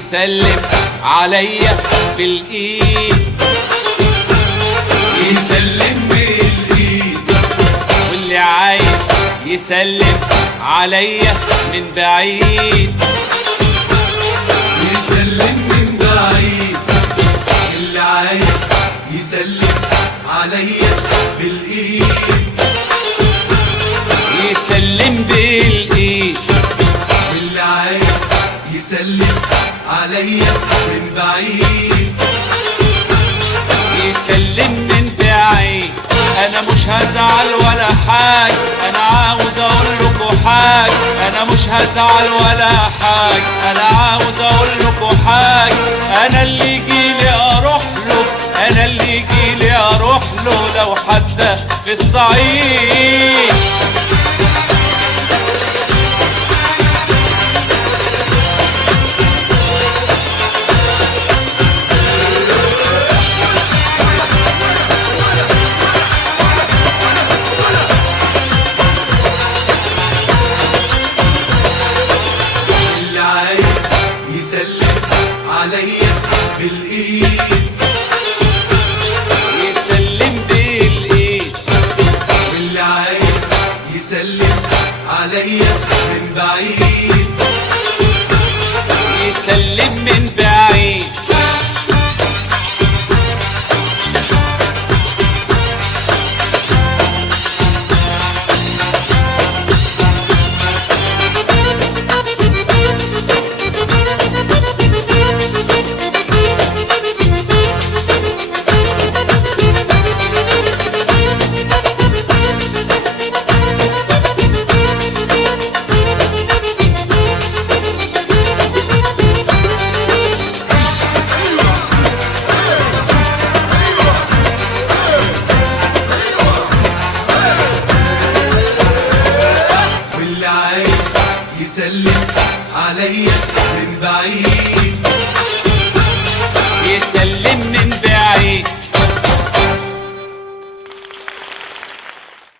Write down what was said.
يسلم عليا بالايد، يسلم بالايد. واللي عايز يسلم عليا من بعيد، يسلم من بعيد. اللي عايز يسلم عليا بالايد، يسلم بالايد. اللي عايز يسلم عليا من بعيد، يسلم من بعيد. انا مش هزعل ولا حاجة، انا عاوز اقول لكم حاجة، انا مش هزعل ولا حاجة، انا عاوز اقول لكم حاجة. انا اللي يجيلي اروح له، انا اللي يجيلي اروح له لو حتى في الصعيد. اللي عايز يسلم عليا بالايد، يسلم بالايد. واللي عايز يسلم عليا من بعيد، يسلم من بعيد. واللي عايز يسلم عليا من بعيد، يسلم من بعيد.